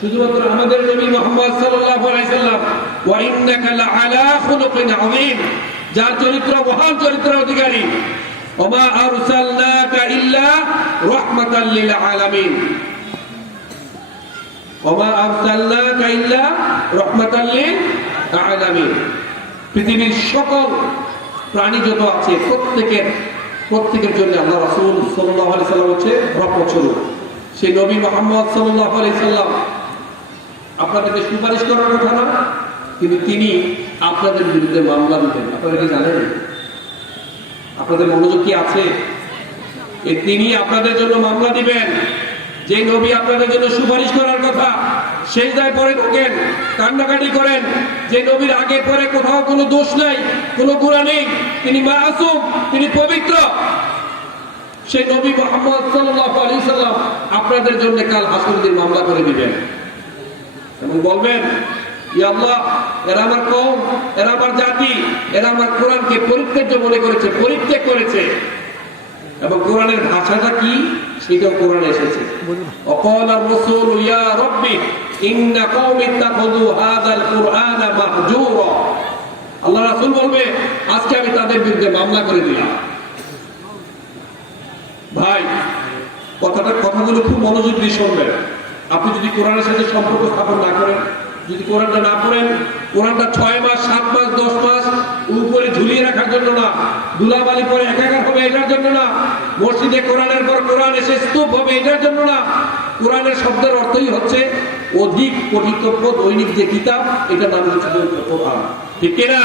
শুধুমাত্র আমাদের নবী মুহাম্মদ সাল্লাল্লাহু আলাইহি সাল্লাম ওয়া ইন্নাকা লাআলা খুলুকিন আযীম, যার চরিত্র মহান চরিত্রের অধিকারী। ওমা আরসালনাকা ইল্লা রাহমাতাল লিল আলামিন, ওমা আরসালনাকা ইল্লা রাহমাতাল লিল আলামিন। পৃথিবীর সকল প্রাণী যত আছে প্রত্যেকের জন্য আল্লাহ রাসূল সাল্লাল্লাহু আলাইহি সাল্লাম হচ্ছে রহমত স্বরূপ। সেই নবী মুহাম্মদ সাল্লাল্লাহু আলাইহি সাল্লাম আপনাদেরকে সুপারিশ করার কথা না, কিন্তু তিনি আপনাদের বিরুদ্ধে মামলা দিতেন। আপনারা কি জানেন? আপনাদের মনোযোগ কি আছে? তিনি আপনাদের জন্য মামলা দিবেন। যে নবী আপনাদের জন্য সুপারিশ করার কথা, সেজদায় পড়ে থাকেন, কান্নাকাটি করেন, যে নবীর আগে পরে কোথাও কোনো দোষ নাই, কোনো গুনাহ নেই, তিনি মাসুম, তিনি পবিত্র, সেই নবী মুহাম্মদ সাল্লাল্লাহু আলাইহি সাল্লাম আপনাদের জন্য কাল হাসরের দিন মামলা করে দিবেন এবং বলবেন, ইয়া আল্লাহ, এরা আমার কওম, এরা আমার জাতি, এরা আমার কোরআনকে পরিত্যাজ্য মনে করেছে, পরিত্যাগ করেছে। এবং কোরআনের ভাষাটা কি সেটাও কোরআনে এসেছে। ওয়াকালা রাসূল ইয়া রাব্বি ইন্না কওমি ইত্তাখাযু হাযাল কুরআনা মাহজুরা। আল্লাহ রাসূল বলবে, আজকে আমি তাদের বিরুদ্ধে মামলা করে দিলাম। ভাই, কথাগুলো খুব মনোযোগ দিয়ে শুনবেন। আপনি যদি কোরআনের সাথে সম্পর্ক স্থাপন না করেন, যদি কোরআনটা না পড়েন, কোরআনটা 6 মাস 7 মাস 10 মাস উপরে ঝুলিয়ে রাখার জন্য না, ধুলাবালি পরে একাকার হবে এটার জন্য না, মসজিদে কোরআনের পর কোরআন এসে স্তূপ হবে এটার জন্য না। কোরআনের শব্দের অর্থই হচ্ছে অধিক পঠিতব্য দৈনিক যে কিতাব, এটা নাম হচ্ছে কোরআন। ঠিক কিনা?